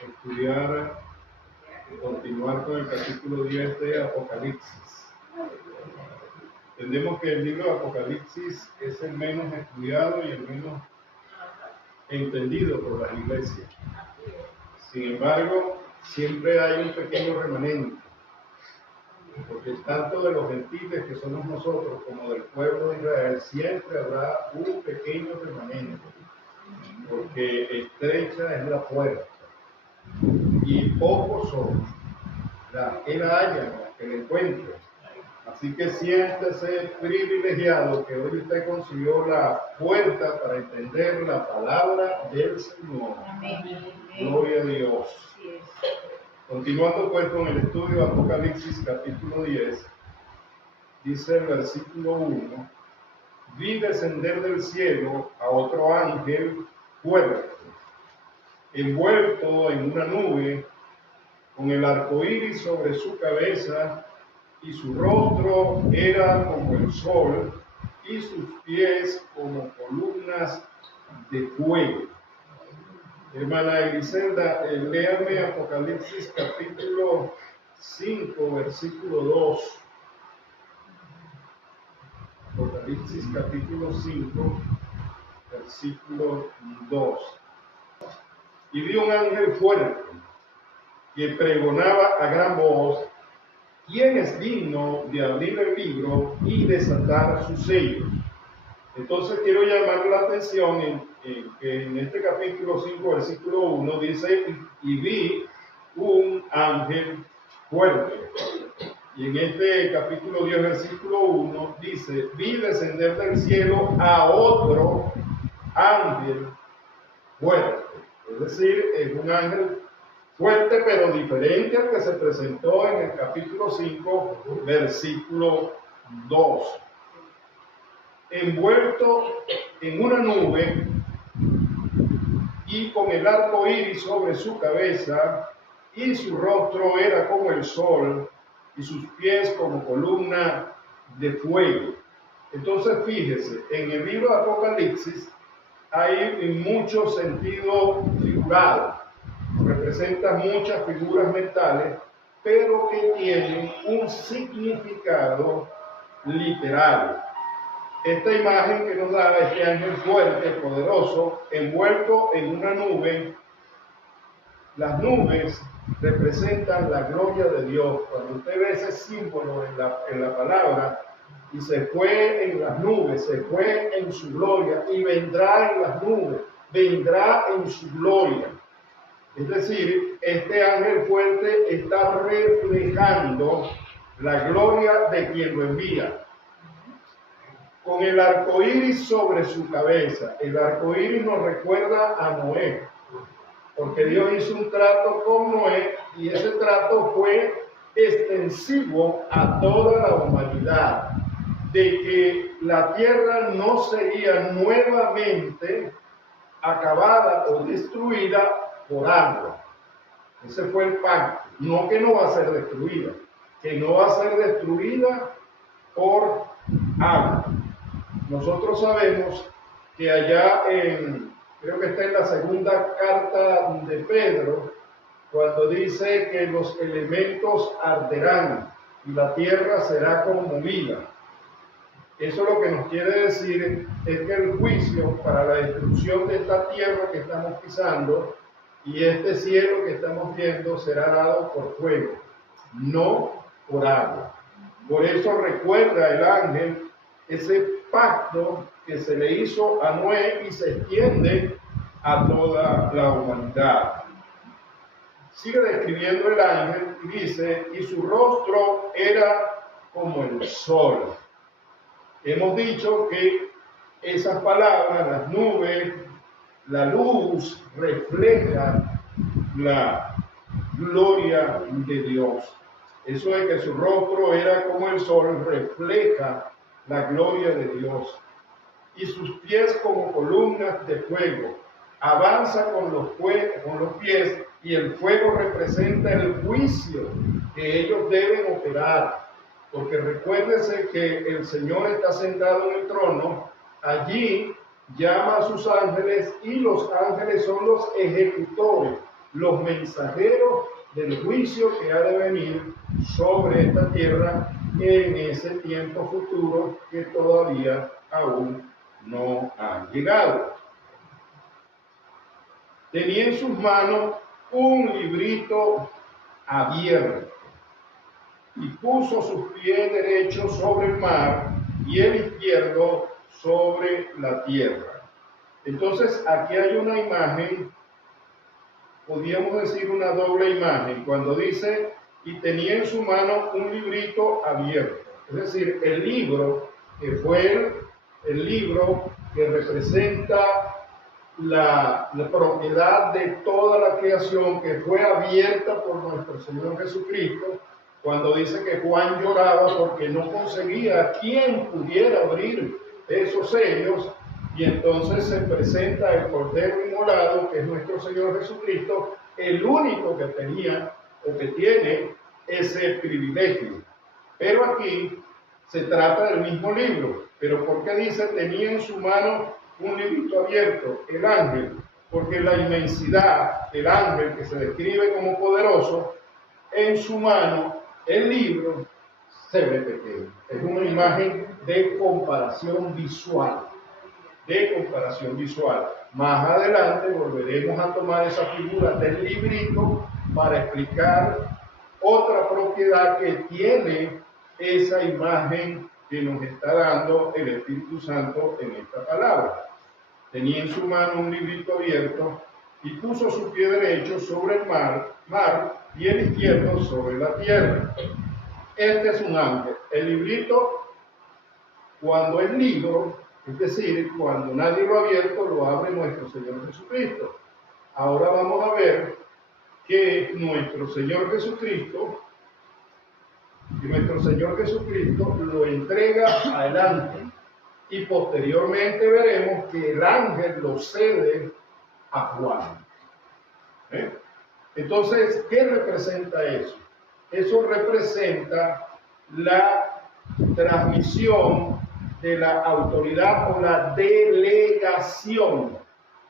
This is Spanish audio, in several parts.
estudiar y continuar con el capítulo 10 de Apocalipsis. Entendemos que el libro de Apocalipsis es el menos estudiado y el menos entendido por las iglesias. Sin embargo, siempre hay un pequeño remanente, porque tanto de los gentiles que somos nosotros como del pueblo de Israel, siempre habrá un pequeño remanente, porque estrecha es la puerta y pocos son las que la hallan, las que la encuentran. Así que siéntese privilegiado que hoy usted consiguió la puerta para entender la palabra del Señor. Amén. Gloria a Dios. Continuando pues con el estudio de Apocalipsis capítulo 10, dice el versículo 1, vi descender del cielo a otro ángel fuerte, envuelto en una nube, con el arco iris sobre su cabeza, y su rostro era como el sol, y sus pies como columnas de fuego. Hermana Griselda, léame Apocalipsis capítulo 5, versículo 2. Apocalipsis capítulo 5, versículo 2. Y vi un ángel fuerte que pregonaba a gran voz: ¿quién es digno de abrir el libro y desatar sus sellos? Entonces quiero llamar la atención en este capítulo 5, versículo 1, dice, y vi un ángel fuerte. Y en este capítulo 10, versículo 1, dice, vi descender del cielo a otro ángel fuerte. Es decir, es un ángel fuerte, pero diferente al que se presentó en el capítulo 5, versículo 2. Envuelto en una nube y con el arco iris sobre su cabeza, y su rostro era como el sol, y sus pies como columna de fuego. Entonces, fíjese, en el libro de Apocalipsis hay mucho sentido figurado, representa muchas figuras mentales, pero que tienen un significado literal. Esta imagen que nos da este ángel fuerte, poderoso, envuelto en una nube. Las nubes representan la gloria de Dios. Cuando usted ve ese símbolo en la palabra, y se fue en las nubes, se fue en su gloria, y vendrá en las nubes, vendrá en su gloria. Es decir, este ángel fuerte está reflejando la gloria de quien lo envía. Con el arco iris sobre su cabeza. El arco iris nos recuerda a Noé, porque Dios hizo un trato con Noé y ese trato fue extensivo a toda la humanidad, de que la tierra no sería nuevamente acabada o destruida por agua. Ese fue el pacto. No que no va a ser destruida, que no va a ser destruida por agua. Nosotros sabemos que allá creo que está en la segunda carta de Pedro, cuando dice que los elementos arderán y la tierra será conmovida. Eso lo que nos quiere decir es que el juicio para la destrucción de esta tierra que estamos pisando y este cielo que estamos viendo será dado por fuego, no por agua. Por eso recuerda el ángel ese pacto que se le hizo a Noé y se extiende a toda la humanidad. Sigue describiendo el ángel y dice, y su rostro era como el sol. Hemos dicho que esas palabras, las nubes, la luz, reflejan la gloria de Dios. Eso de que su rostro era como el sol refleja la gloria de Dios. Y sus pies como columnas de fuego. Avanza con los pies y el fuego representa el juicio que ellos deben operar. Porque recuérdese que el Señor está sentado en el trono, allí llama a sus ángeles y los ángeles son los ejecutores, los mensajeros del juicio que ha de venir sobre esta tierra en ese tiempo futuro que todavía aún no ha llegado. Tenía en sus manos un librito abierto y puso sus pies derechos sobre el mar y el izquierdo sobre la tierra. Entonces aquí hay una imagen, podríamos decir una doble imagen, cuando dice, y tenía en su mano un librito abierto. Es decir, el libro que fue el libro que representa la propiedad de toda la creación, que fue abierta por nuestro Señor Jesucristo, cuando dice que Juan lloraba porque no conseguía quien pudiera abrir esos sellos, y entonces se presenta el Cordero Inmolado, que es nuestro Señor Jesucristo, el único que tenía o que tiene ese privilegio. Pero aquí se trata del mismo libro. Pero ¿por qué dice tenía en su mano un librito abierto? El ángel, porque la inmensidad del ángel que se describe como poderoso, en su mano el libro se ve pequeño. Es una imagen de comparación visual. Más adelante volveremos a tomar esa figura del librito para explicar otra propiedad que tiene esa imagen que nos está dando el Espíritu Santo en esta palabra. Tenía en su mano un librito abierto y puso su pie derecho sobre el mar y el izquierdo sobre la tierra. Este es un ángel. El librito, cuando es libro, es decir, cuando nadie lo ha abierto, lo abre nuestro Señor Jesucristo. Ahora vamos a ver que nuestro Señor Jesucristo lo entrega adelante y posteriormente veremos que el ángel lo cede a Juan. Entonces, ¿qué representa eso? Eso representa la transmisión de la autoridad o la delegación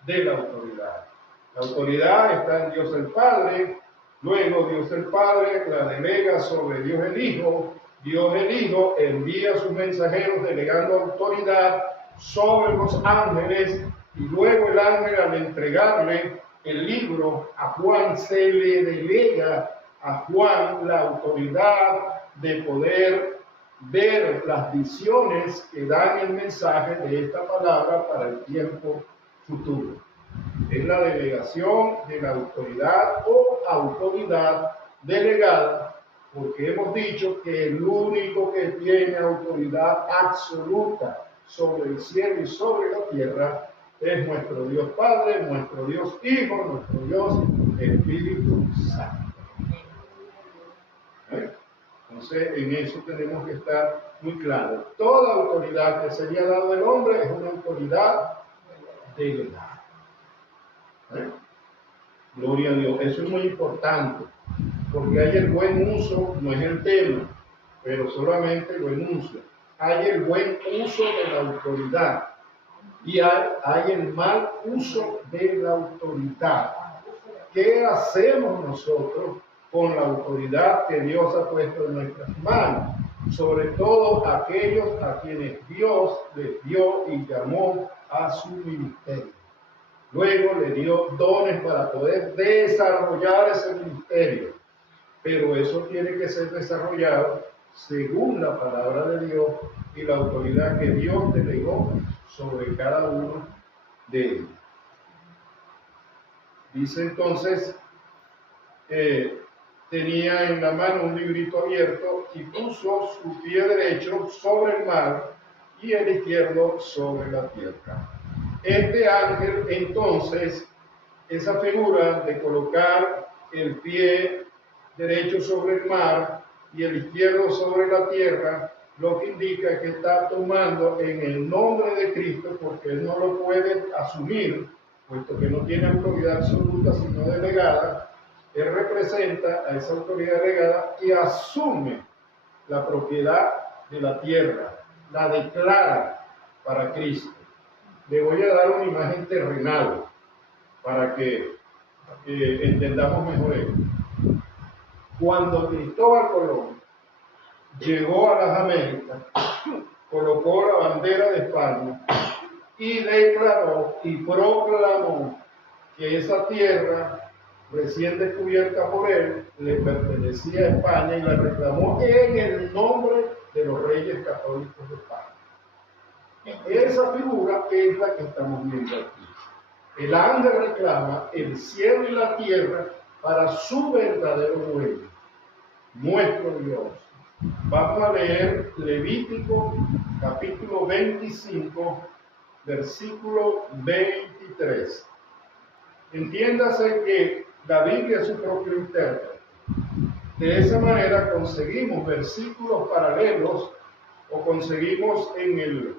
de la autoridad. La autoridad está en Dios el Padre, luego Dios el Padre la delega sobre Dios el Hijo envía a sus mensajeros delegando autoridad sobre los ángeles, y luego el ángel, al entregarle el libro a Juan, se le delega a Juan la autoridad de poder ver las visiones que dan el mensaje de esta palabra para el tiempo futuro. Es la delegación de la autoridad o autoridad delegada, porque hemos dicho que el único que tiene autoridad absoluta sobre el cielo y sobre la tierra es nuestro Dios Padre, nuestro Dios Hijo, nuestro Dios Espíritu Santo. Entonces, en eso tenemos que estar muy claros. Toda autoridad que sería dada al hombre es una autoridad delegada. Gloria a Dios. Eso es muy importante, porque hay el buen uso, no es el tema, pero solamente el buen uso. Hay el buen uso de la autoridad y hay el mal uso de la autoridad. ¿Qué hacemos nosotros con la autoridad que Dios ha puesto en nuestras manos? Sobre todo aquellos a quienes Dios les dio y llamó a su ministerio. Luego le dio dones para poder desarrollar ese ministerio. Pero eso tiene que ser desarrollado según la palabra de Dios y la autoridad que Dios delegó sobre cada uno de ellos. Dice entonces, tenía en la mano un librito abierto y puso su pie derecho sobre el mar y el izquierdo sobre la tierra. Este ángel, entonces, esa figura de colocar el pie derecho sobre el mar y el izquierdo sobre la tierra, lo que indica es que está tomando en el nombre de Cristo, porque él no lo puede asumir, puesto que no tiene autoridad absoluta sino delegada. Él representa a esa autoridad delegada y asume la propiedad de la tierra, la declara para Cristo. Le voy a dar una imagen terrenal para que entendamos mejor esto. Cuando Cristóbal Colón llegó a las Américas, colocó la bandera de España y declaró y proclamó que esa tierra recién descubierta por él le pertenecía a España y la reclamó en el nombre de los reyes católicos de España. Esa figura es la que estamos viendo aquí. El ángel reclama el cielo y la tierra para su verdadero dueño, nuestro Dios. Vamos a leer Levítico capítulo 25, versículo 23. Entiéndase que la Biblia es su propio intérprete. De esa manera conseguimos versículos paralelos o conseguimos en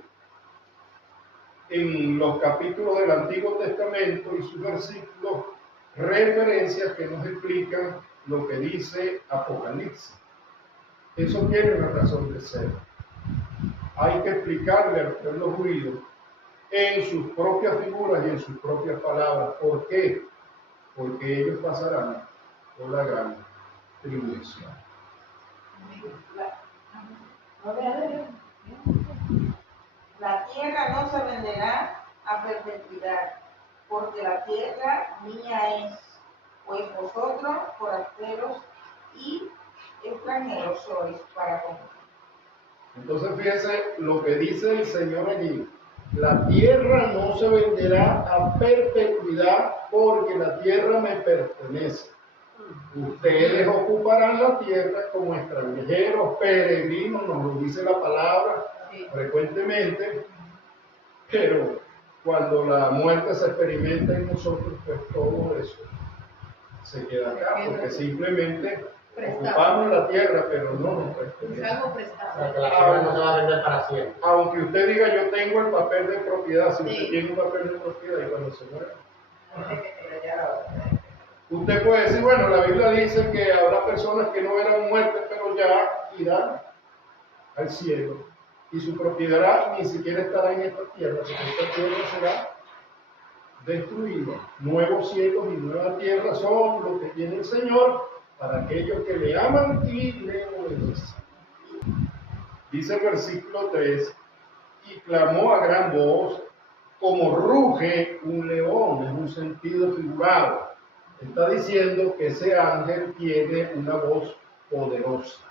los capítulos del Antiguo Testamento y sus versículos referencias que nos explican lo que dice Apocalipsis. Eso tiene una razón de ser. Hay que explicarle al pueblo judío en sus propias figuras y en sus propias palabras. ¿Por qué? Porque ellos pasarán por la gran tribulación. La tierra no se venderá a perpetuidad, porque la tierra mía es, pues vosotros forasteros y extranjeros sois para conmigo. Entonces fíjense lo que dice el Señor allí. La tierra no se venderá a perpetuidad porque la tierra me pertenece. Ustedes ocuparán la tierra como extranjeros, peregrinos, nos lo dice la palabra frecuentemente, pero cuando la muerte se experimenta en nosotros, pues todo eso se queda acá, porque simplemente ocupamos la tierra, pero no nos pertenece. Es algo prestado. O sea, que la tierra no se va a vender para siempre. Aunque usted diga, yo tengo el papel de propiedad, si Sí. usted tiene un papel de propiedad y cuando se muere. Usted puede decir, bueno, la Biblia dice que habrá personas que no verán muerte, pero ya irán al cielo. Y su propiedad ni siquiera estará en esta tierra, porque esta tierra será destruida. Nuevos cielos y nueva tierra son lo que tiene el Señor para aquellos que le aman y le obedecen. Dice el versículo 3, y clamó a gran voz, como ruge un león, es un sentido figurado. Está diciendo que ese ángel tiene una voz poderosa.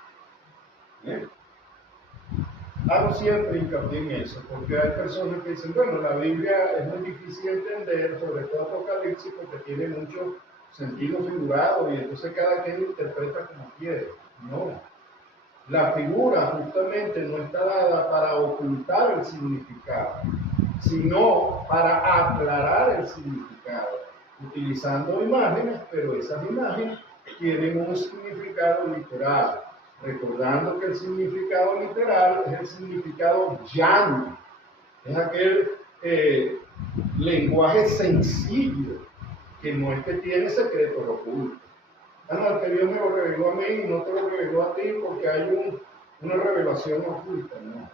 Hago siempre hincapié en eso, porque hay personas que dicen, bueno, la Biblia es muy difícil de entender, sobre todo Apocalipsis, porque tiene mucho sentido figurado y entonces cada quien lo interpreta como quiere. No. La figura justamente no está dada para ocultar el significado, sino para aclarar el significado, utilizando imágenes, pero esas imágenes tienen un significado literal, recordando que el significado literal es el significado llano, es aquel lenguaje sencillo, que no es que tiene secretos ocultos. No, que Dios me lo reveló a mí y no te lo reveló a ti porque hay una revelación oculta. No.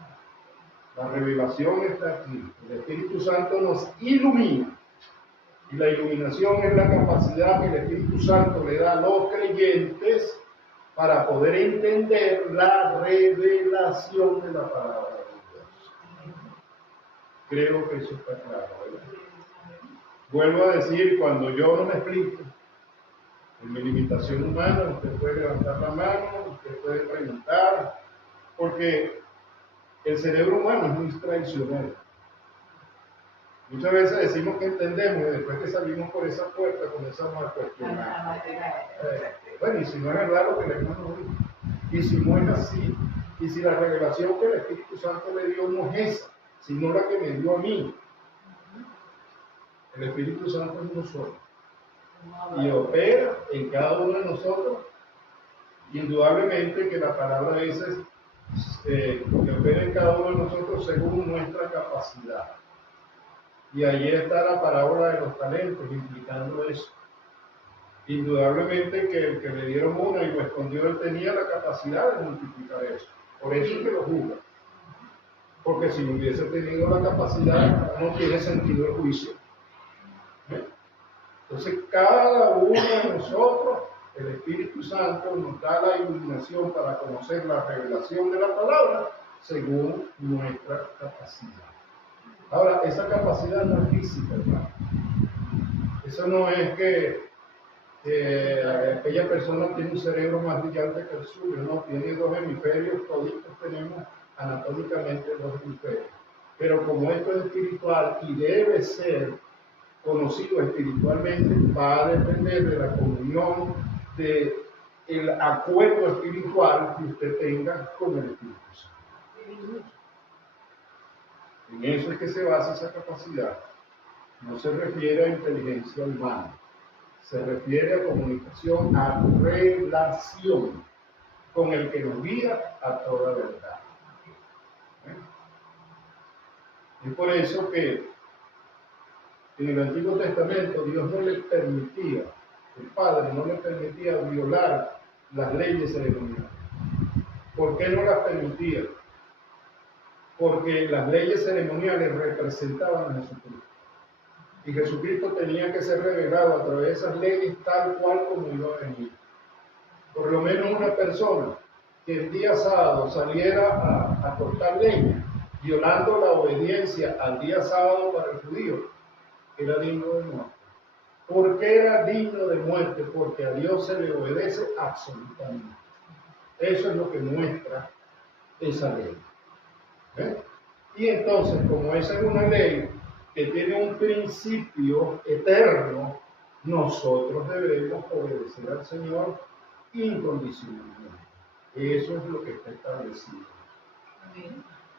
La revelación está aquí. El Espíritu Santo nos ilumina. Y la iluminación es la capacidad que el Espíritu Santo le da a los creyentes para poder entender la revelación de la palabra de Dios. Creo que eso está claro, ¿verdad? Vuelvo a decir, cuando yo no me explico, en mi limitación humana, usted puede levantar la mano, usted puede preguntar, porque el cerebro humano es muy traicionero. Muchas veces decimos que entendemos y después que salimos por esa puerta comenzamos a cuestionar. Bueno, y si no es verdad lo que le hemos oído, y si no es así, y si la revelación que el Espíritu Santo le dio no es esa, sino la que me dio a mí. El Espíritu Santo es uno solo y opera en cada uno de nosotros. Indudablemente que la palabra dice que opera en cada uno de nosotros según nuestra capacidad. Y allí está la parábola de los talentos, implicando eso. Indudablemente que el que le dieron una y lo escondió, él tenía la capacidad de multiplicar eso. Por eso es que lo juzga. Porque si no hubiese tenido la capacidad, no tiene sentido el juicio. Entonces, cada uno de nosotros, el Espíritu Santo nos da la iluminación para conocer la revelación de la palabra según nuestra capacidad. Ahora, esa capacidad no es física, hermano. Eso no es que aquella persona tiene un cerebro más brillante que el suyo, no, tiene dos hemisferios, toditos tenemos anatómicamente dos hemisferios. Pero como esto es espiritual y debe ser conocido espiritualmente, va a depender de la comunión, del acuerdo espiritual que usted tenga con el Espíritu Santo. En eso es que se basa esa capacidad. No se refiere a inteligencia humana, se refiere a comunicación, a relación con el que nos guía a toda verdad. Es por eso que en el Antiguo Testamento Dios no le permitía, el Padre no le permitía violar las leyes ceremoniales. ¿Por qué no las permitía? Porque las leyes ceremoniales representaban a Jesucristo. Y Jesucristo tenía que ser revelado a través de esas leyes tal cual como iba a venir. Por lo menos una persona que el día sábado saliera a cortar leña, violando la obediencia al día sábado para el judío, era digno de muerte. ¿Por qué era digno de muerte? Porque a Dios se le obedece absolutamente. Eso es lo que muestra esa ley. Y entonces, como esa es una ley que tiene un principio eterno, nosotros debemos obedecer al Señor incondicionalmente. Eso es lo que está establecido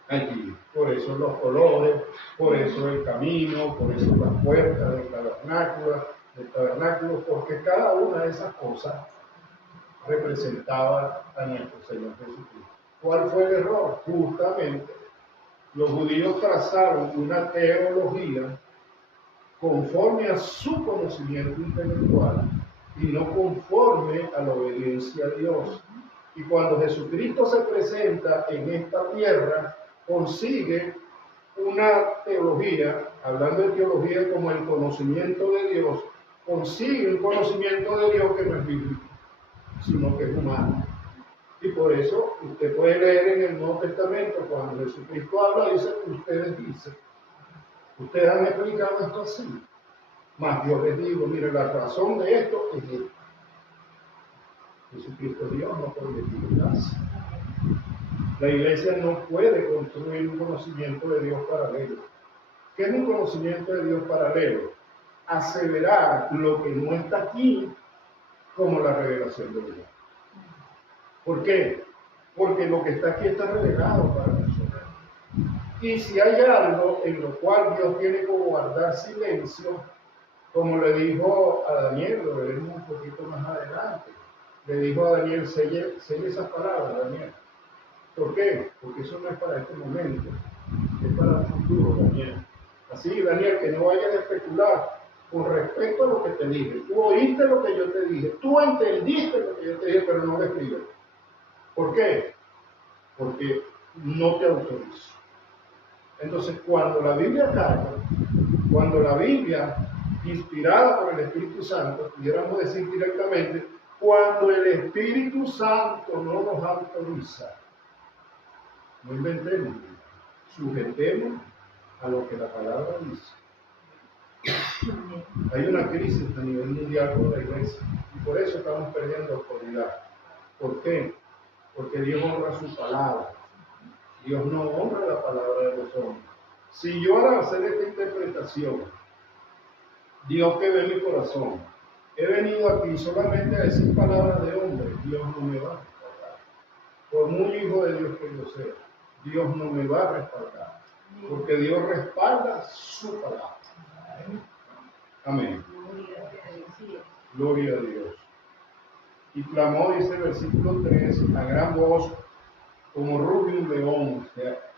allí. Por eso los colores, por eso el camino, por eso las puertas del tabernáculo, porque cada una de esas cosas representaba a nuestro Señor Jesucristo. ¿Cuál fue el error? Justamente los judíos trazaron una teología conforme a su conocimiento intelectual y no conforme a la obediencia a Dios. Y cuando Jesucristo se presenta en esta tierra, consigue una teología, hablando de teología como el conocimiento de Dios, consigue un conocimiento de Dios que no es bíblico, sino que es humano. Y por eso usted puede leer en el Nuevo Testamento, cuando Jesucristo habla, dice que ustedes dicen. Ustedes han explicado esto así. Mas yo les digo, mire, la razón de esto es esta. Jesucristo es Dios, no puede equivocarse. La iglesia no puede construir un conocimiento de Dios paralelo. ¿Qué es un conocimiento de Dios paralelo? Aseverar lo que no está aquí como la revelación de Dios. ¿Por qué? Porque lo que está aquí está revelado para nosotros. Y si hay algo en lo cual Dios tiene que guardar silencio, como le dijo a Daniel, lo veremos un poquito más adelante, le dijo a Daniel, selle esas palabras, Daniel. ¿Por qué? Porque eso no es para este momento, es para el futuro, Daniel. Así, Daniel, que no vayas a especular con respecto a lo que te dije. Tú oíste lo que yo te dije, tú entendiste lo que yo te dije, pero no lo escribes. ¿Por qué? Porque no te autorizo. Entonces, cuando la Biblia carga, cuando la Biblia, inspirada por el Espíritu Santo, pudiéramos decir directamente, cuando el Espíritu Santo no nos autoriza, no inventemos, sujetemos a lo que la palabra dice. Hay una crisis a nivel mundial con la iglesia y por eso estamos perdiendo autoridad. ¿Por qué? Porque Dios honra su palabra. Dios no honra la palabra de los hombres. Si yo ahora hacer esta interpretación, Dios que ve mi corazón, he venido aquí solamente a decir palabras de hombre, Dios no me va a respaldar. Por muy hijo de Dios que yo sea, Dios no me va a respaldar. Porque Dios respalda su palabra. Amén. Gloria a Dios. Y clamó, dice el versículo 3, a gran voz, como rugir un león, o sea,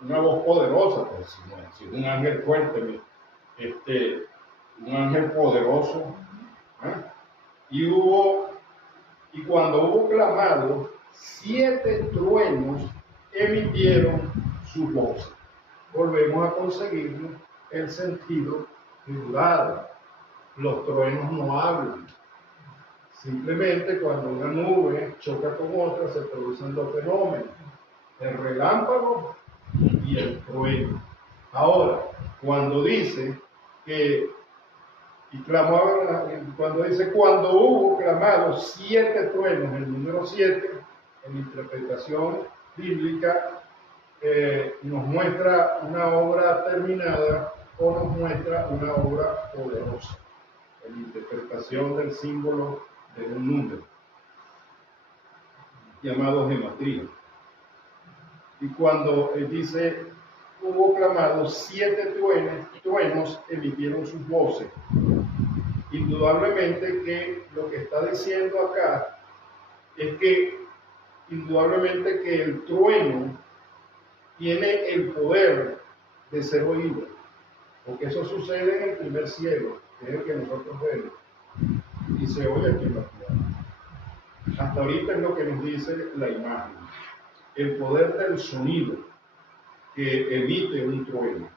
una voz poderosa, pues, si un ángel fuerte, un ángel poderoso. Y cuando hubo clamado, 7 truenos emitieron su voz. Volvemos a conseguir el sentido figurado. Los truenos no hablan. Simplemente cuando una nube choca con otra se producen dos fenómenos, el relámpago y el trueno. Ahora, cuando dice que, y cuando hubo clamado 7 truenos, el número 7, en interpretación bíblica, nos muestra una obra terminada o nos muestra una obra poderosa, en interpretación del símbolo de un número llamado gematría. Y cuando dice hubo clamado 7 truenos emitieron sus voces. Indudablemente que lo que está diciendo acá es que indudablemente que el trueno tiene el poder de ser oído, porque eso sucede en el primer cielo, que es el que nosotros vemos, y se oye aquí en la tierra. Hasta ahorita es lo que nos dice la imagen, el poder del sonido que emite un trueno.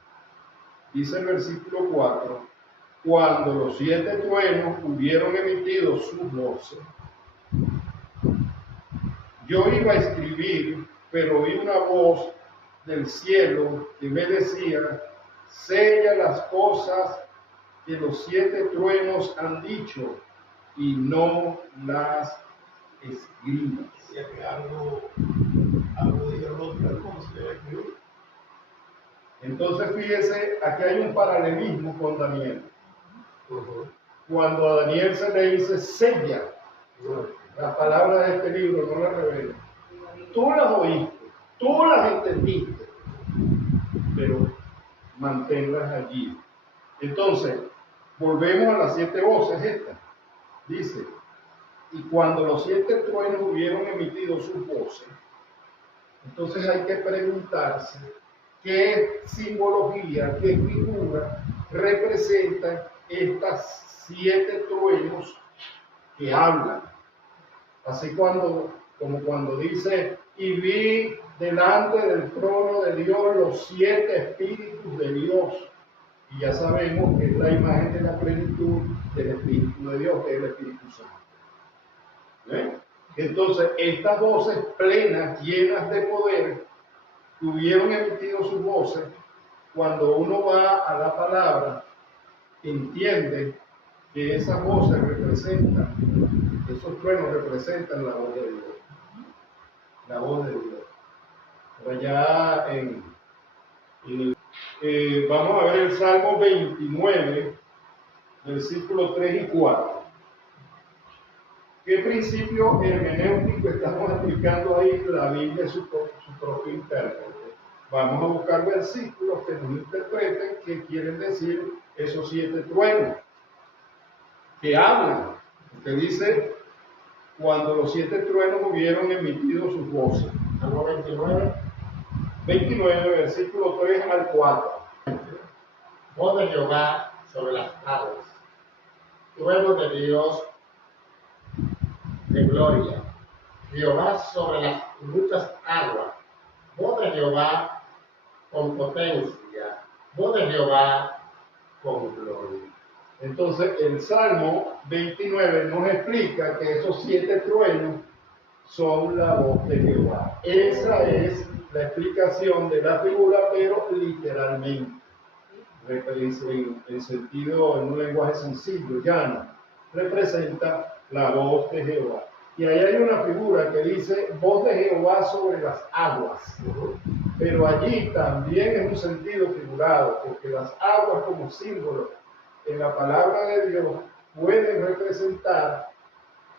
Dice el versículo 4, cuando los 7 truenos hubieron emitido sus voces, yo iba a escribir, pero oí una voz del cielo que me decía, sella las cosas que los 7 truenos han dicho y no las escribas. Decía que algo dijeron los truenos, se debe escribir. Entonces fíjese, aquí hay un paralelismo con Daniel. Cuando a Daniel se le dice sella, las palabras de este libro no las revela. Tú las oíste, tú las entendiste, pero manténlas allí. Entonces, volvemos a las 7 voces estas. Dice, y cuando los 7 truenos hubieron emitido sus voces, entonces hay que preguntarse qué simbología, qué figura representan estas 7 truenos que hablan. Así como cuando dice, y vi delante del trono de Dios los 7 espíritus de Dios. Y ya sabemos que es la imagen de la plenitud del Espíritu de Dios, que es el Espíritu Santo. ¿Ven? Entonces, estas voces plenas, llenas de poder, que hubieron emitido sus voces, cuando uno va a la palabra, entiende que esas voces representan, esos truenos representan la voz de Dios. La voz de Dios. Por allá vamos a ver el Salmo 29, versículos 3 y 4. ¿Qué principio hermenéutico estamos aplicando ahí? La Biblia es su propio intérprete. Vamos a buscar versículos que nos interpreten qué quieren decir esos 7 truenos que hablan. Que dice, cuando los 7 truenos hubieron emitido sus voces. Salmo 29. 29, versículo 3 al 4. Voz de Jehová sobre las aguas. Trueno de Dios de gloria. Jehová sobre las muchas aguas. Voz de Jehová con potencia. Voz de Jehová con gloria. Entonces, el Salmo 29 nos explica que esos 7 truenos son la voz de Jehová. Esa es la explicación de la figura, pero literalmente, en sentido, en un lenguaje sencillo, llano, representa la voz de Jehová. Y ahí hay una figura que dice voz de Jehová sobre las aguas, pero allí también es un sentido figurado, porque las aguas como símbolo en la palabra de Dios pueden representar,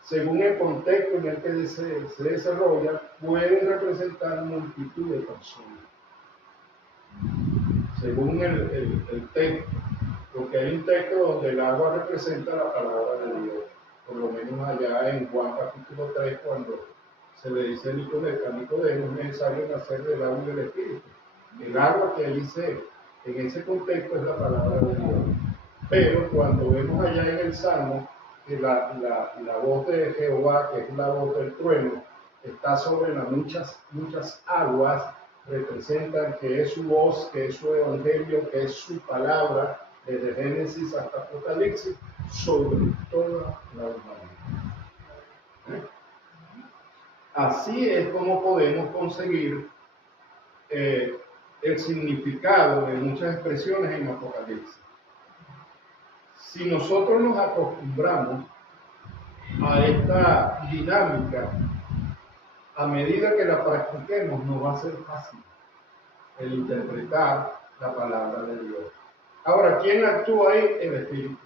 según el contexto en el que se desarrolla, pueden representar multitud de personas. Según el texto, porque hay un texto donde el agua representa la palabra de Dios, por lo menos allá en Juan capítulo 3, cuando se le dice a Nicodemo, es necesario nacer del agua y del Espíritu. El agua que allí en ese contexto es la palabra de Dios. Pero cuando vemos allá en el Salmo, que la voz de Jehová, que es la voz del trueno, está sobre las muchas aguas, representan que es su voz, que es su evangelio, que es su palabra desde Génesis hasta Apocalipsis, sobre toda la humanidad. Así es como podemos conseguir el significado de muchas expresiones en Apocalipsis. Si nosotros nos acostumbramos a esta dinámica, a medida que la practiquemos, nos va a ser fácil el interpretar la palabra de Dios. Ahora, ¿quién actúa ahí? El Espíritu.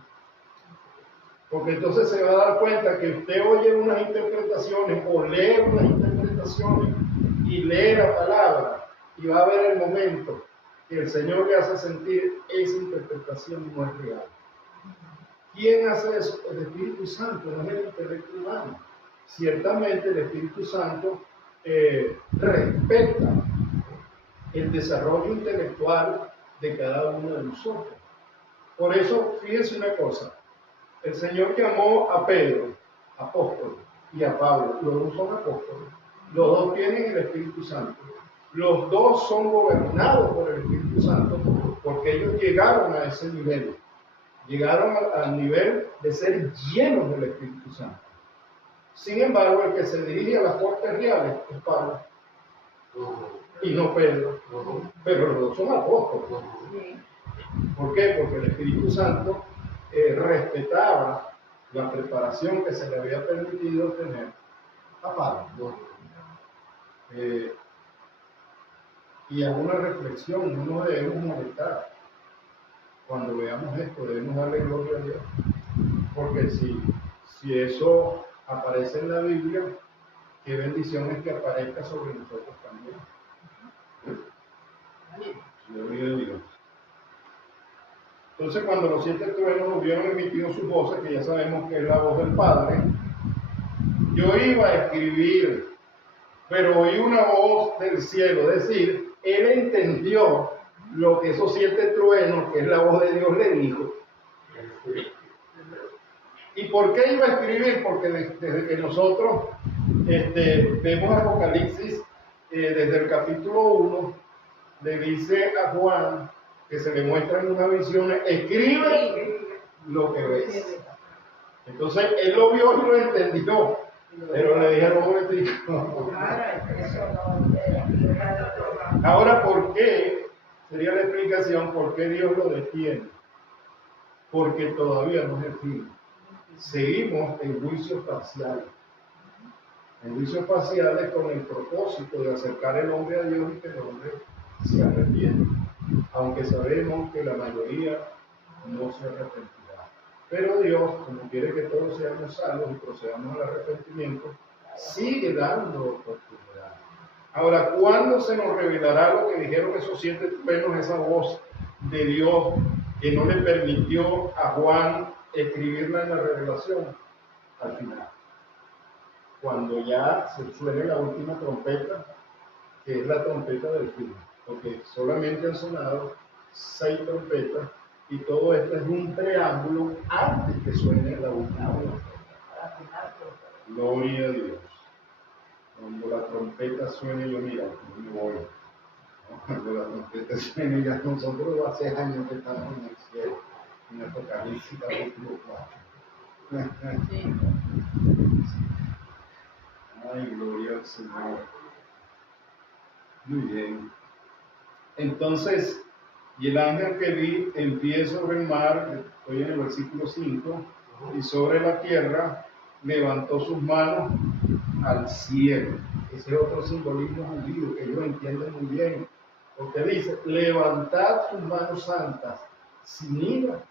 Porque entonces se va a dar cuenta que usted oye unas interpretaciones o lee unas interpretaciones y lee la palabra y va a ver el momento que el Señor le hace sentir esa interpretación no es real. ¿Quién hace eso? El Espíritu Santo, no es el intelecto humano. Ciertamente el Espíritu Santo respeta el desarrollo intelectual de cada uno de nosotros. Por eso, fíjense una cosa, el Señor llamó a Pedro, apóstol, y a Pablo, los dos son apóstoles, los dos tienen el Espíritu Santo, los dos son gobernados por el Espíritu Santo, porque ellos llegaron a ese nivel, llegaron al nivel de ser llenos del Espíritu Santo. Sin embargo, el que se dirige a las cortes reales es Pablo, y no Pedro, pero los dos son apóstoles. ¿Por qué? Porque el Espíritu Santo respetaba la preparación que se le había permitido tener a Pablo. Y hago una reflexión, no nos debemos molestar. Cuando veamos esto, debemos darle gloria a Dios. Porque si eso aparece en la Biblia, qué bendición es que aparezca sobre nosotros también. Gloria a Dios. Entonces, cuando los 7 truenos hubieron emitido sus voces, que ya sabemos que es la voz del Padre, yo iba a escribir, pero oí una voz del cielo, es decir, él entendió lo que esos 7 truenos, que es la voz de Dios, le dijo. ¿Y por qué iba a escribir? Porque desde que nosotros vemos Apocalipsis, desde el capítulo 1, le dice a Juan, que se le muestra en una visión, escribe lo que ves. Entonces él lo vio y lo entendió, pero le dijeron un momentico. Ahora, ¿por qué? Sería la explicación por qué Dios lo detiene. Porque todavía no es el fin. Seguimos en juicios parciales. En juicios parciales con el propósito de acercar el hombre a Dios y que el hombre se arrepienta. Aunque sabemos que la mayoría no se arrepentirá. Pero Dios, como quiere que todos seamos salvos y procedamos al arrepentimiento, sigue dando oportunidad. Ahora, ¿cuándo se nos revelará lo que dijeron esos 7 truenos, esa voz de Dios que no le permitió a Juan escribirla en la revelación? Al final. Cuando ya se suene la última trompeta, que es la trompeta del fin. Porque solamente han sonado 6 trompetas y todo esto es un preámbulo antes que suene la última trompeta. Gloria a Dios. Cuando la trompeta suene, yo mira, yo me voy. Cuando la trompeta suene, ya nosotros hace años que estamos en el cielo, en Apocalipsis capítulo 4. Ay, gloria al Señor. Muy bien. Entonces, y el ángel que vi en pie sobre el mar, estoy en el versículo 5, y sobre la tierra, levantó sus manos al cielo. Ese es otro simbolismo judío que ellos entienden muy bien, porque dice, levantad sus manos santas, sin ira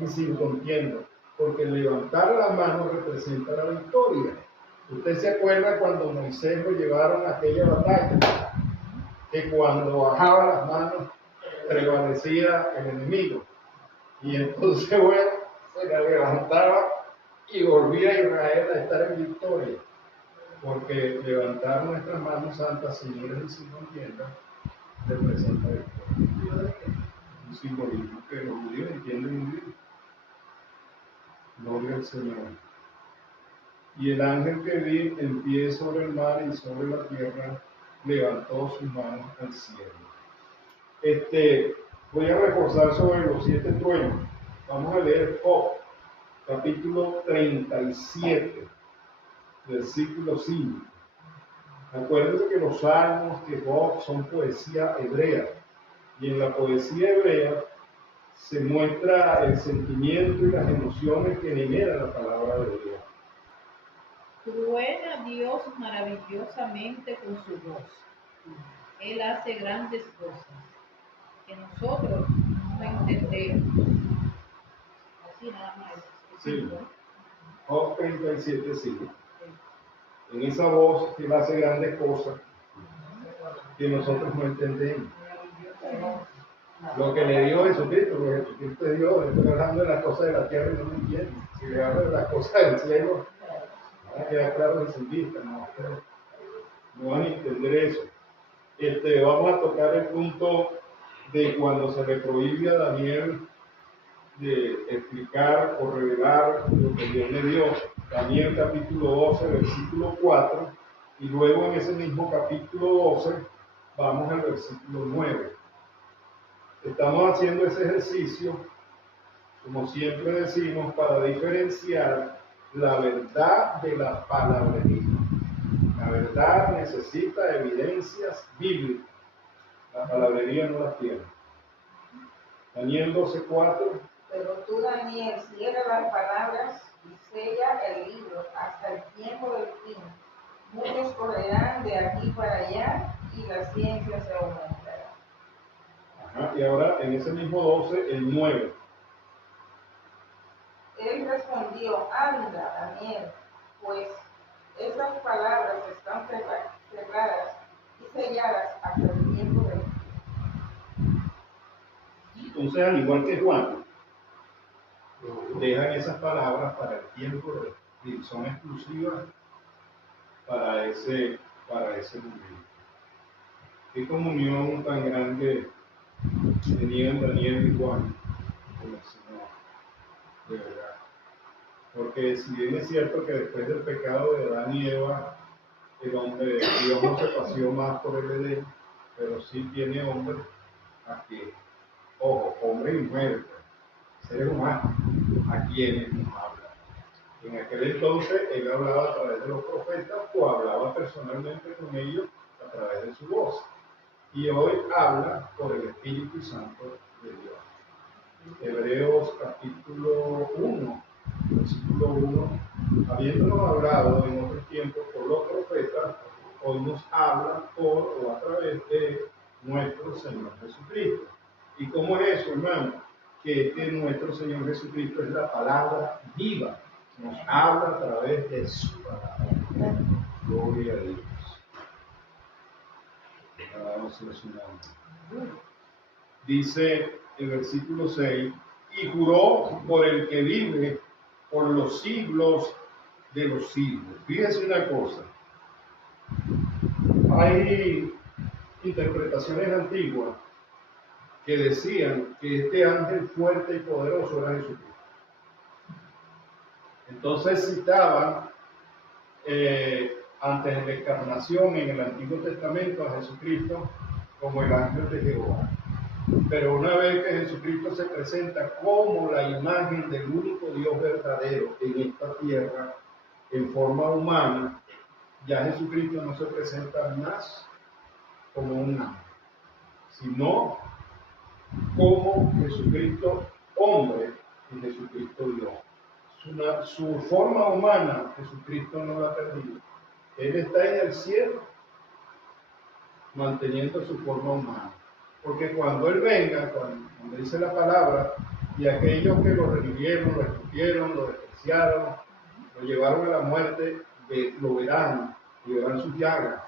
y sin contienda, porque levantar las manos representa la victoria. Usted se acuerda cuando Moisés lo llevaron a aquella batalla, que cuando bajaba las manos prevalecía el enemigo. Y entonces, bueno, se la levantaba y volvía a Israel a estar en victoria. Porque levantar nuestras manos santas sin ira y sin contienda representa victoria. Un simbolismo que los judíos entienden muy bien. Gloria al Señor. Y el ángel que vi en pie sobre el mar y sobre la tierra levantó sus manos al cielo. Voy a reforzar sobre los 7 truenos. Vamos a leer Job, capítulo 37, versículo 5. Acuérdense que los salmos de Job son poesía hebrea, y en la poesía hebrea se muestra el sentimiento y las emociones que genera la palabra de Dios. Truena Dios maravillosamente con su voz. Él hace grandes cosas que nosotros no entendemos. Así nada más. Sí. Job 37, 5. En esa voz que él hace grandes cosas que nosotros no entendemos. Lo que le dio Jesucristo, porque Jesucristo es Dios, estoy hablando de las cosas de la tierra y no me entienden. Si le hablo de las cosas del cielo, va a quedar claro en su vista, no van a entender eso. Vamos a tocar el punto de cuando se le prohíbe a Daniel de explicar o revelar lo que Dios le dio. Daniel capítulo 12, versículo 4, y luego en ese mismo capítulo 12 vamos al versículo 9. Estamos haciendo ese ejercicio, como siempre decimos, para diferenciar la verdad de la palabrería. La verdad necesita evidencias bíblicas, la palabrería no las tiene. Daniel 12:4. Pero tú, Daniel, cierra las palabras y sella el libro hasta el tiempo del fin. Muchos correrán de aquí para allá y la ciencia se aumentará. Y ahora en ese mismo 12, el 9. Él respondió, anda, Daniel, pues esas palabras están cerradas y selladas hasta el tiempo del fin. Entonces, al igual que Juan, dejan esas palabras para el tiempo del fin, son exclusivas para ese momento. ¿Qué comunión tan grande tenían Daniel y Juan con el Señor? De verdad. Porque si bien es cierto que después del pecado de Adán y Eva, el hombre, Dios no se paseó más por el Edén, pero sí tiene hombres aquí, ojo, hombres y mujeres, seres humanos, a quienes nos habla. En aquel entonces él hablaba a través de los profetas o hablaba personalmente con ellos a través de su voz. Y hoy habla por el Espíritu Santo de Dios. Hebreos capítulo 1, versículo 1, habiéndonos hablado en otros tiempos por los profetas, hoy nos habla por o a través de nuestro Señor Jesucristo. ¿Y cómo es eso, hermano? Que nuestro Señor Jesucristo es la palabra viva, nos habla a través de su palabra. Gloria a Dios. Alabado sea su nombre. Dice el versículo 6, y juró por el que vive por los siglos de los siglos. Fíjense una cosa, hay interpretaciones antiguas que decían que este ángel fuerte y poderoso era Jesucristo. Entonces citaban antes de la encarnación en el Antiguo Testamento a Jesucristo como el ángel de Jehová. Pero una vez que Jesucristo se presenta como la imagen del único Dios verdadero en esta tierra, en forma humana, ya Jesucristo no se presenta más como un ángel, sino como Jesucristo hombre y Jesucristo Dios. Su forma humana, Jesucristo no la ha perdido. Él está en el cielo manteniendo su forma humana. Porque cuando Él venga, cuando dice la palabra, y aquellos que lo revivieron, lo escupieron, lo despreciaron, lo llevaron a la muerte, lo verán sus llagas.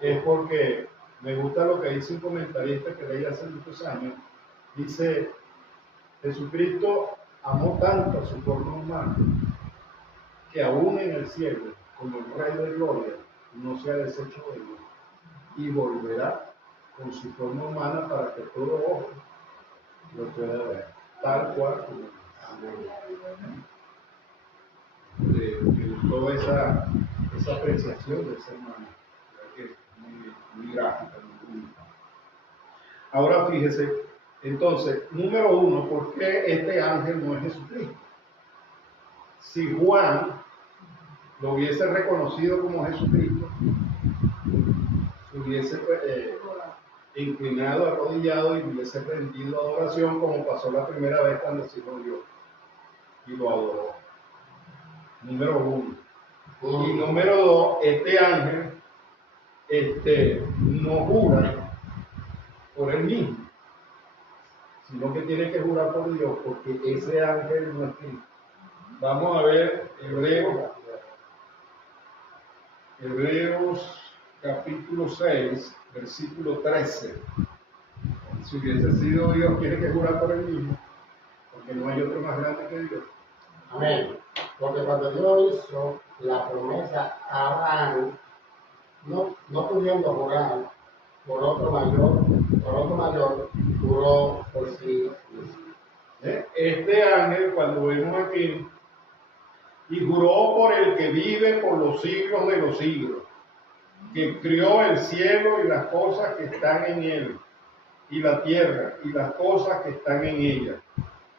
Es porque me gusta lo que dice un comentarista que leí hace muchos años. Dice, Jesucristo amó tanto a su forma humana que aún en el cielo, como el Rey de Gloria, no se ha deshecho de él y volverá con su forma humana para que todo ojo lo pueda ver, tal cual como me gustó esa apreciación del ser humano, que es muy gráfica, muy bonita. Ahora fíjese Entonces, número uno, ¿por qué este ángel no es Jesucristo? Si Juan lo hubiese reconocido como Jesucristo, se hubiese inclinado, arrodillado y hubiese rendido adoración como pasó la primera vez cuando se lo vio y lo adoró. Número uno. Y número dos, este ángel no jura por él mismo, sino que tiene que jurar por Dios, porque ese ángel no es Cristo. Vamos a ver Hebreos capítulo 6, versículo 13. Si hubiese sido Dios, tiene que jurar por él mismo, porque no hay otro más grande que Dios. Amén. Porque cuando Dios hizo la promesa a Abraham, no pudiendo jurar por otro mayor, juró por sí mismo. Este ángel, cuando vemos aquí, y juró por el que vive por los siglos de los siglos, que crió el cielo y las cosas que están en él, y la tierra y las cosas que están en ella,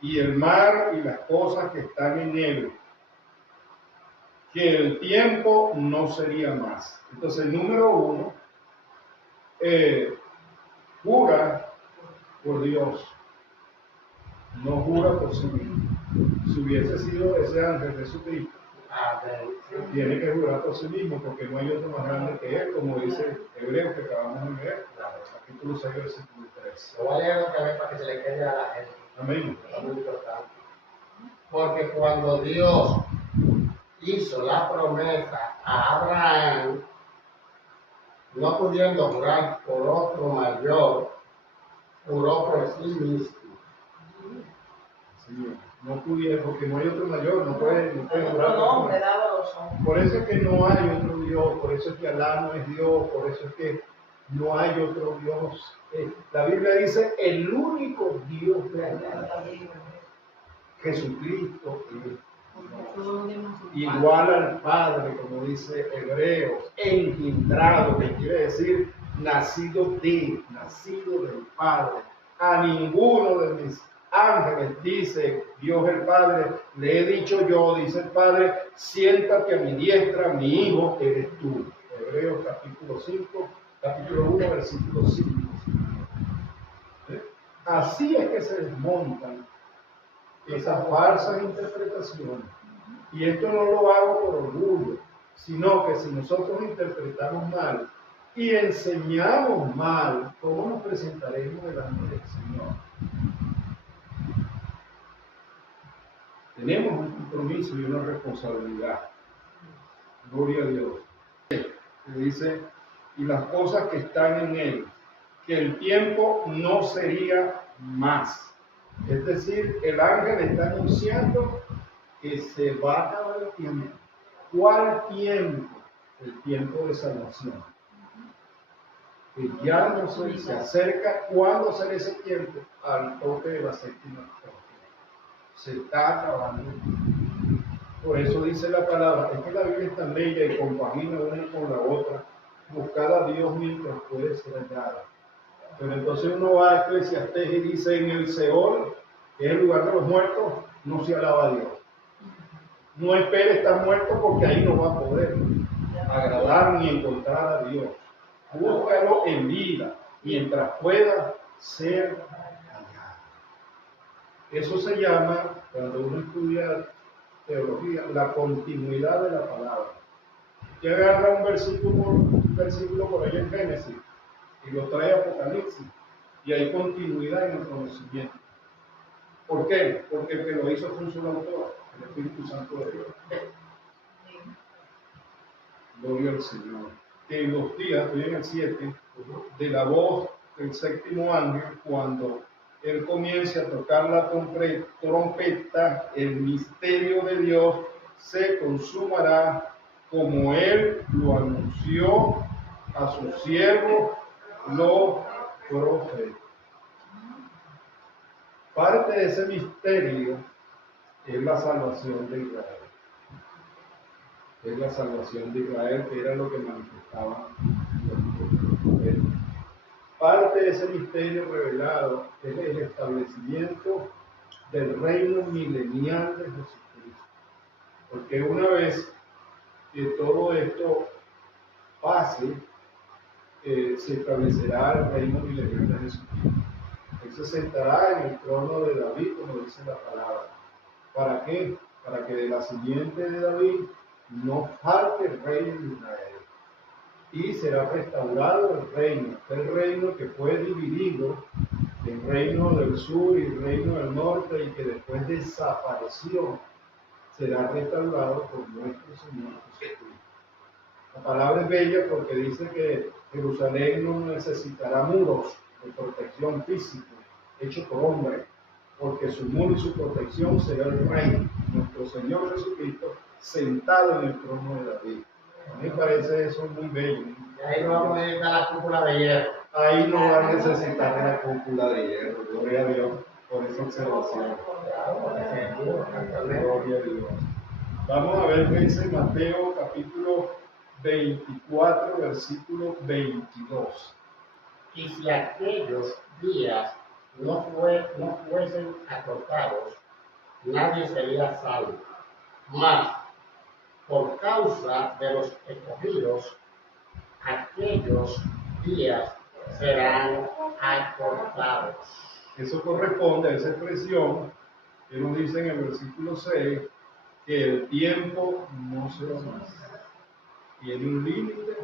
y el mar y las cosas que están en él, que el tiempo no sería más. Entonces, número uno, jura por Dios, no jura por sí mismo. Si hubiese sido ese ángel Jesucristo, tiene que jurar por sí mismo, porque no hay otro más grande que él, como dice Hebreos que acabamos de leer, capítulo 6, versículo 3. Lo voy a leer otra vez para que se le quede a la gente. Amén. Es muy importante. Porque cuando Dios hizo la promesa a Abraham, no pudiendo jurar por otro mayor, juró por sí mismo. Sí, no pudiera, porque no hay otro mayor, no puede Otro jurar. nombre dado a los hombres. Por eso es que no hay otro Dios, por eso es que Alá no es Dios, por eso es que no hay otro Dios. La Biblia dice, el único Dios verdadero, Jesucristo, igual al Padre, como dice Hebreos, engendrado, que quiere decir nacido del Padre. A ninguno de mis ángeles, dice Dios el Padre, le he dicho yo, dice el Padre, siéntate a mi diestra, mi hijo eres tú. Hebreos capítulo 1, versículo 5. Así es que se desmontan esas falsas interpretaciones. Y esto no lo hago por orgullo, sino que si nosotros interpretamos mal y enseñamos mal, ¿cómo nos presentaremos delante del Señor? Tenemos un compromiso y una responsabilidad. Gloria a Dios. Le dice, y las cosas que están en él, que el tiempo no sería más. Es decir, el ángel está anunciando que se va a acabar el tiempo. ¿Cuál tiempo? El tiempo de salvación. Que ya no se acerca. ¿Cuándo será ese tiempo? Al toque de la séptima trompeta. Se está acabando. Por eso dice la palabra, es que la Biblia es tan bella y compagina una con la otra. Buscad a Dios mientras puede ser hallado. Pero entonces uno va a Eclesiastés y dice, en el Seol, que es el lugar de los muertos, no se alaba a Dios. No espere estar muerto porque ahí no va a poder agradar ni encontrar a Dios. Búscalo en vida, mientras pueda ser hallado. Eso se llama, cuando uno estudia teología, la continuidad de la palabra. Usted agarra un versículo por ahí en Génesis y lo trae a Apocalipsis, y hay continuidad en el conocimiento. ¿Por qué? Porque el que lo hizo fue un solo autor, el Espíritu Santo de Dios. Gloria al Señor. Que en los días, estoy en el 7, de la voz del séptimo ángel, cuando él comience a tocar la trompeta, el misterio de Dios se consumará como él lo anunció a sus siervos los profetas. Parte de ese misterio es la salvación de Israel. Es la salvación de Israel, que era lo que manifestaban los profetas. Parte de ese misterio revelado es el establecimiento del reino milenial de Jesucristo. Porque una vez que todo esto pase, se establecerá el reino milenial de Jesucristo. Él se sentará en el trono de David, como dice la palabra. ¿Para qué? Para que de la simiente de David no falte el rey de Israel. Y será restaurado el reino que fue dividido, el reino del sur y el reino del norte, y que después desapareció, será restaurado por nuestro Señor Jesucristo. La palabra es bella porque dice que Jerusalén no necesitará muros de protección física hecho por hombre, porque su muro y su protección será el rey, nuestro Señor Jesucristo, sentado en el trono de David. A mí me parece eso muy bello. Y ahí no vamos a necesitar la cúpula de hierro. Ahí no va a necesitar la cúpula de hierro, gloria a Dios por esa observación. Gloria a Dios. Vamos a ver qué dice Mateo capítulo 24, versículo 22. Y si aquellos días no fuesen acortados, nadie sería salvo. Mas, por causa de los escogidos, aquellos días serán acortados. Eso corresponde a esa expresión que nos dice en el versículo 6, que el tiempo no será más. Tiene un límite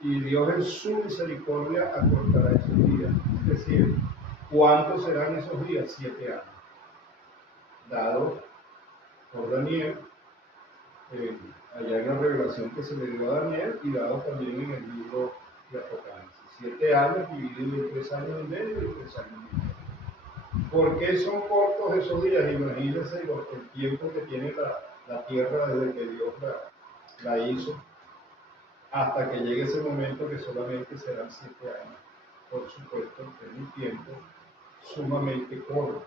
y Dios en su misericordia acortará esos días. Es decir, ¿cuántos serán esos días? 7 años. Dado por Daniel, allá en la revelación que se le dio a Daniel, y dado también en el libro de Apocalipsis. 7 años divididos en 3 años y medio y 3 años y medio. ¿Por qué son cortos esos días? Imagínense el tiempo que tiene la tierra desde que Dios la hizo hasta que llegue ese momento que solamente serán 7 años. Por supuesto, es un tiempo sumamente corto.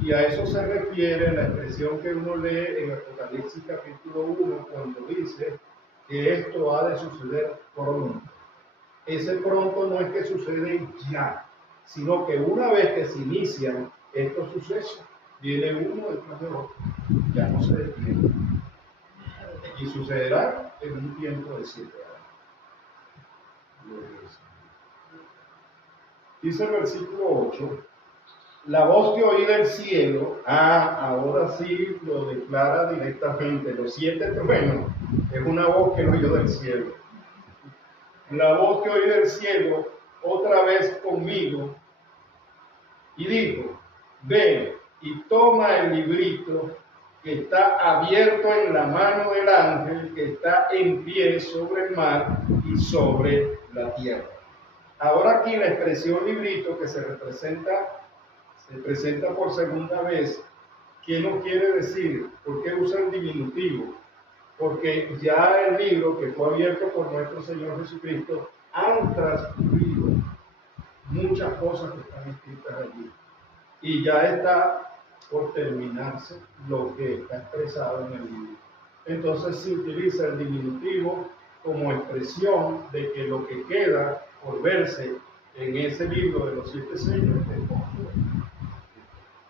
Y a eso se refiere la expresión que uno lee en Apocalipsis capítulo 1 cuando dice que esto ha de suceder pronto. Ese pronto no es que sucede ya, sino que una vez que se inician estos sucesos, viene uno detrás de otro, ya no se detiene. Y sucederá en un tiempo de 7 años. Dice el versículo 8, la voz que oí del cielo, ahora sí lo declara directamente, los 7 truenos, es una voz que oyó del cielo. La voz que oí del cielo, otra vez conmigo, y dijo, ven y toma el librito que está abierto en la mano del ángel que está en pie sobre el mar y sobre la tierra. Ahora aquí la expresión librito que se presenta por segunda vez. ¿Qué nos quiere decir? ¿Por qué usa el diminutivo? Porque ya el libro que fue abierto por nuestro Señor Jesucristo han transcurrido muchas cosas que están escritas allí. Y ya está por terminarse lo que está expresado en el libro. Entonces se utiliza el diminutivo como expresión de que lo que queda por verse en ese libro de los 7 sellos es poco.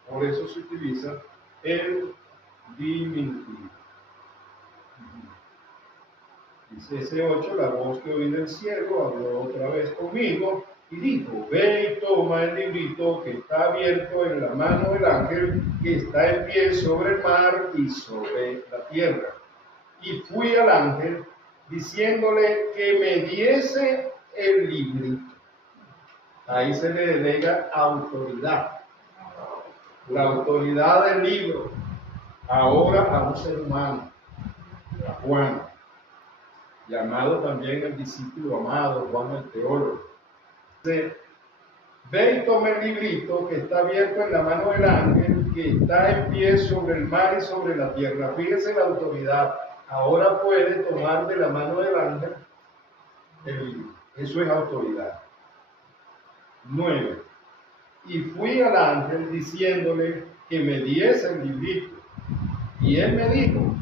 Por eso se utiliza el diminutivo. Dice ese 8, la voz que oí del cielo habló otra vez conmigo y dijo, ve y toma el librito que está abierto en la mano del ángel que está en pie sobre el mar y sobre la tierra. Y fui al ángel diciéndole que me diese el librito. Ahí se le delega autoridad. La autoridad del libro, ahora a un ser humano, a Juan, llamado también el discípulo amado, Juan el teólogo. Dice, ve y toma el librito que está abierto en la mano del ángel, que está en pie sobre el mar y sobre la tierra. Fíjese la autoridad. Ahora puede tomar de la mano del ángel el libro. Eso es autoridad. 9. Y fui al ángel diciéndole que me diese el librito. Y él me dijo,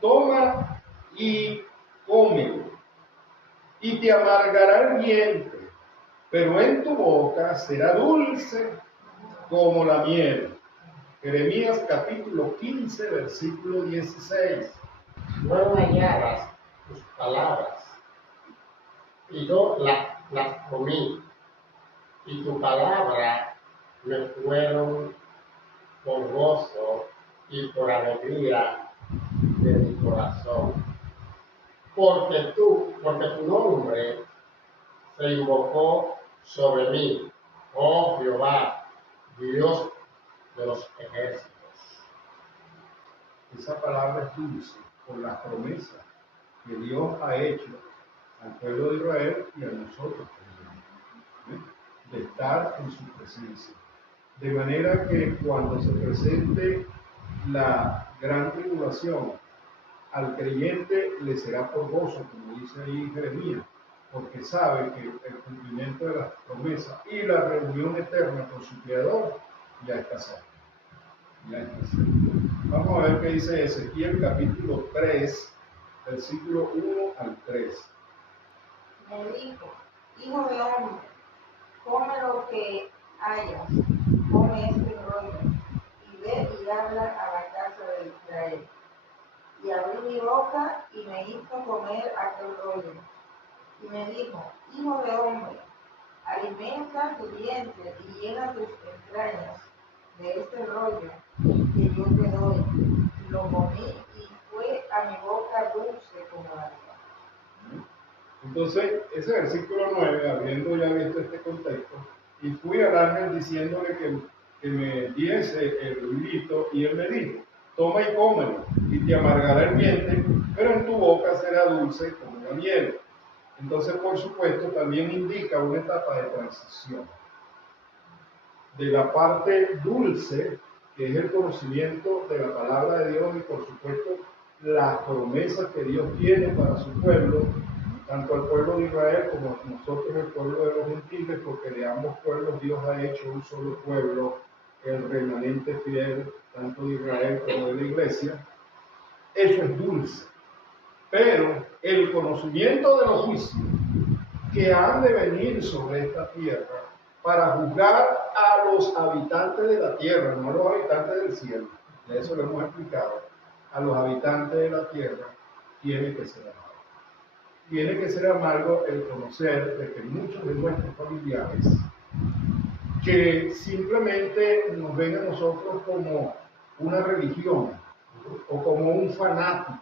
toma y cómelo, y te amargará el vientre, pero en tu boca será dulce como la miel. Jeremías capítulo 15, versículo 16. No me hallaras tus palabras, y yo las comí, y tu palabra me fueron por gozo y por alegría de mi corazón. Porque tu nombre se invocó sobre mí, oh Jehová, Dios de los ejércitos. Esa palabra es dulce por las promesas que Dios ha hecho al pueblo de Israel y a nosotros también, de estar en su presencia. De manera que cuando se presente la gran tribulación, al creyente le será por gozo, como dice ahí Jeremías, porque sabe que el cumplimiento de las promesas y la reunión eterna con su Creador ya está cerca. Ya está cerca. Vamos a ver qué dice Ezequiel capítulo 3, versículo 1 al 3. Me dijo, hijo de hombre, come lo que hayas, come este rollo, y ve y habla a la casa de Israel. Y abrí mi boca y me hizo comer aquel rollo. Y me dijo, hijo de hombre, alimenta tu vientre y llena tus entrañas de este rollo que yo te doy. Y lo comí y fue a mi boca dulce como la miel. Entonces, ese versículo 9, habiendo ya visto este contexto, y fui al ángel diciéndole que me diese el hilito, y él me dijo, toma y cómelo, y te amargará el vientre, pero en tu boca será dulce como la miel. Entonces, por supuesto, también indica una etapa de transición. De la parte dulce, que es el conocimiento de la palabra de Dios, y por supuesto, las promesas que Dios tiene para su pueblo, tanto al pueblo de Israel como a nosotros, el pueblo de los gentiles, porque de ambos pueblos Dios ha hecho un solo pueblo, el remanente fiel, tanto de Israel como de la iglesia. Eso es dulce. Pero el conocimiento de los juicios que han de venir sobre esta tierra para juzgar a los habitantes de la tierra, no a los habitantes del cielo, de eso lo hemos explicado, a los habitantes de la tierra, tiene que ser amargo. Tiene que ser amargo el conocer de que muchos de nuestros familiares que simplemente nos ven a nosotros como una religión o como un fanático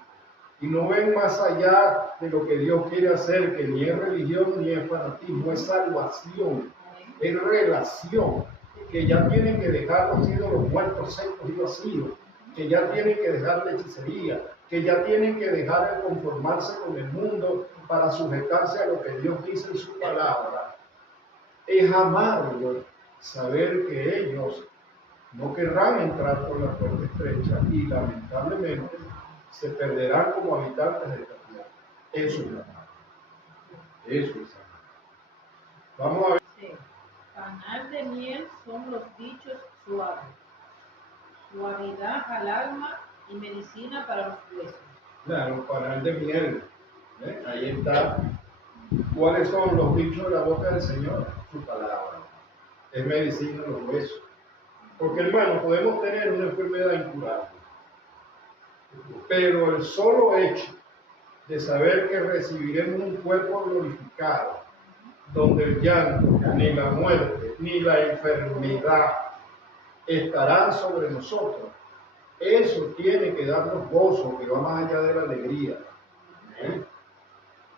y no ven más allá de lo que Dios quiere hacer, que ni es religión ni es fanatismo, es salvación, es relación, que ya tienen que dejar los ídolos muertos, secos y vacíos, que ya tienen que dejar la hechicería, que ya tienen que dejar de conformarse con el mundo para sujetarse a lo que Dios dice en su palabra. Es amargo saber que ellos no querrán entrar por la puerta estrecha y lamentablemente se perderán como habitantes de esta tierra. Eso es amargo. Eso es amargo. Vamos a ver. Sí. Panal de miel son los dichos suaves, suavidad al alma y medicina para los huesos. Claro, panal de miel. Ahí está. ¿Cuáles son los dichos de la boca del Señor? Su palabra. Es medicina en los huesos. Porque, hermano, podemos tener una enfermedad incurable, pero el solo hecho de saber que recibiremos un cuerpo glorificado, donde el llanto, ni la muerte, ni la enfermedad estarán sobre nosotros, eso tiene que darnos gozo, que va más allá de la alegría.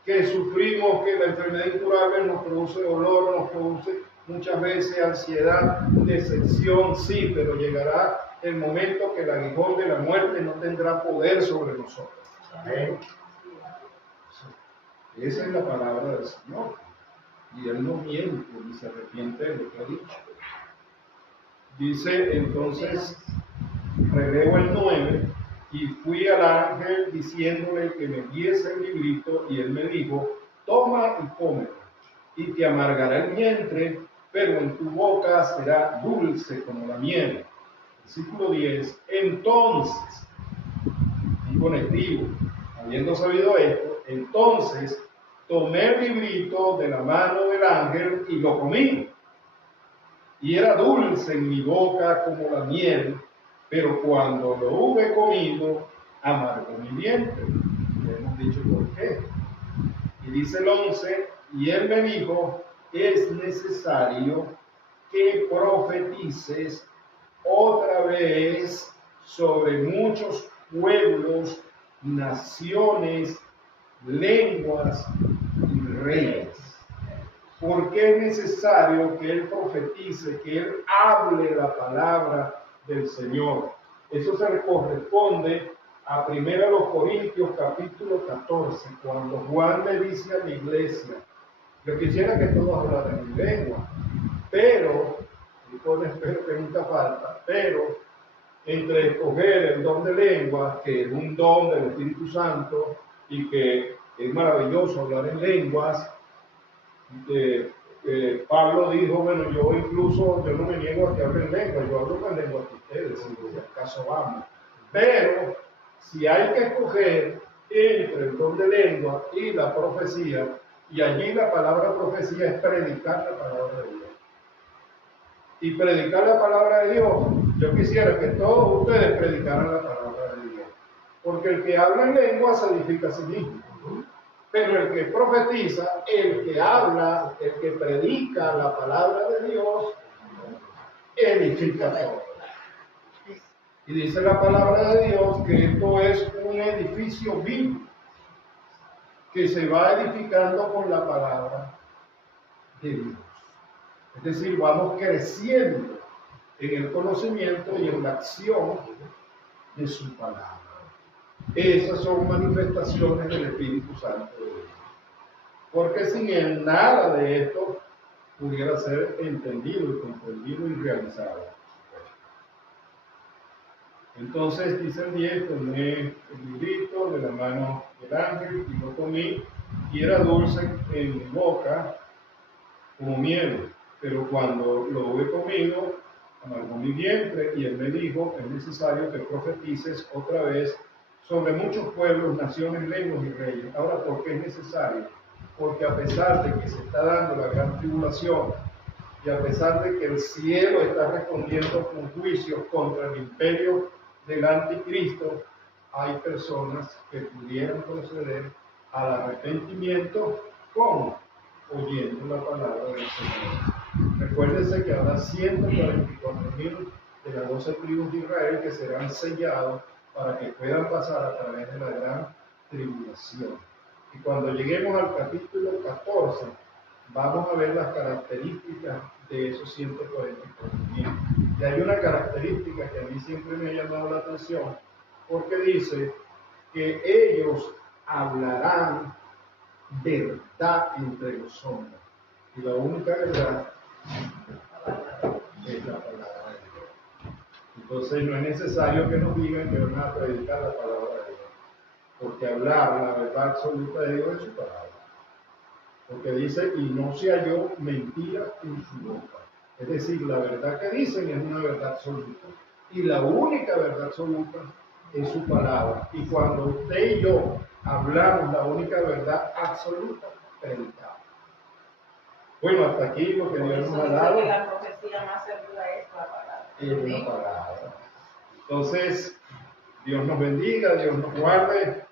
Que sufrimos, que la enfermedad incurable nos produce dolor, nos produce muchas veces ansiedad, decepción, sí, pero llegará el momento que el aguijón de la muerte no tendrá poder sobre nosotros. Amén. Esa es la palabra del Señor. Y Él no miente ni se arrepiente de lo que ha dicho. Dice entonces, relevo el 9, y fui al ángel diciéndole que me diese el librito, y él me dijo, toma y cómelo, y te amargará el vientre, pero en tu boca será dulce como la miel. Versículo 10, entonces, y conectivo, habiendo sabido esto, entonces tomé el librito de la mano del ángel y lo comí. Y era dulce en mi boca como la miel, pero cuando lo hube comido, amargó mi vientre. Le hemos dicho por qué. Y dice el 11, y él me dijo, es necesario que profetices otra vez sobre muchos pueblos, naciones, lenguas y reyes. Porque es necesario que él profetice, que él hable la palabra del Señor. Eso se le corresponde a 1 Corintios capítulo 14, cuando Juan le dice a la iglesia, yo quisiera que todos hablaran en lengua, pero, y con espero que nunca falta, pero entre escoger el don de lengua, que es un don del Espíritu Santo y que es maravilloso hablar en lenguas, Pablo dijo, bueno, yo no me niego a que hablen lengua, yo hablo con lengua que ustedes, si acaso vamos. Pero si hay que escoger entre el don de lengua y la profecía, y allí la palabra profecía es predicar la palabra de Dios. Y predicar la palabra de Dios, yo quisiera que todos ustedes predicaran la palabra de Dios. Porque el que habla en lengua se edifica a sí mismo. Pero el que profetiza, el que habla, el que predica la palabra de Dios, edifica todo. Y dice la palabra de Dios que esto es un edificio vivo, que se va edificando con la palabra de Dios. Es decir, vamos creciendo en el conocimiento y en la acción de su palabra. Esas son manifestaciones del Espíritu Santo de Dios. Porque sin él nada de esto pudiera ser entendido y comprendido y realizado. Entonces dice el 10, tomé el librito de la mano del ángel y lo comí, y era dulce en mi boca como miel, pero cuando lo hube comido, amargó mi vientre, y él me dijo, es necesario que profetices otra vez sobre muchos pueblos, naciones, lenguas y reyes. Ahora, ¿por qué es necesario? Porque a pesar de que se está dando la gran tribulación, y a pesar de que el cielo está respondiendo con juicios contra el imperio del anticristo, hay personas que pudieran proceder al arrepentimiento con oyendo la palabra del Señor. Recuérdense que habrá 144,000 de las 12 tribus de Israel que serán sellados para que puedan pasar a través de la gran tribulación. Y cuando lleguemos al capítulo 14, vamos a ver las características de esos 144,000. Y hay una característica que a mí siempre me ha llamado la atención, porque dice que ellos hablarán verdad entre los hombres. Y la única verdad es la palabra de Dios. Entonces no es necesario que nos digan que van a predicar la palabra de Dios, porque hablar la verdad absoluta de Dios es su palabra. Porque dice, y no se halló mentira en su boca. Es decir, la verdad que dicen es una verdad absoluta. Y la única verdad absoluta es su palabra. Y cuando usted y yo hablamos la única verdad absoluta, predicamos. Bueno, hasta aquí lo que Dios nos ha dado. Que la profecía más segura es la palabra. Es la palabra. Entonces, Dios nos bendiga, Dios nos guarde.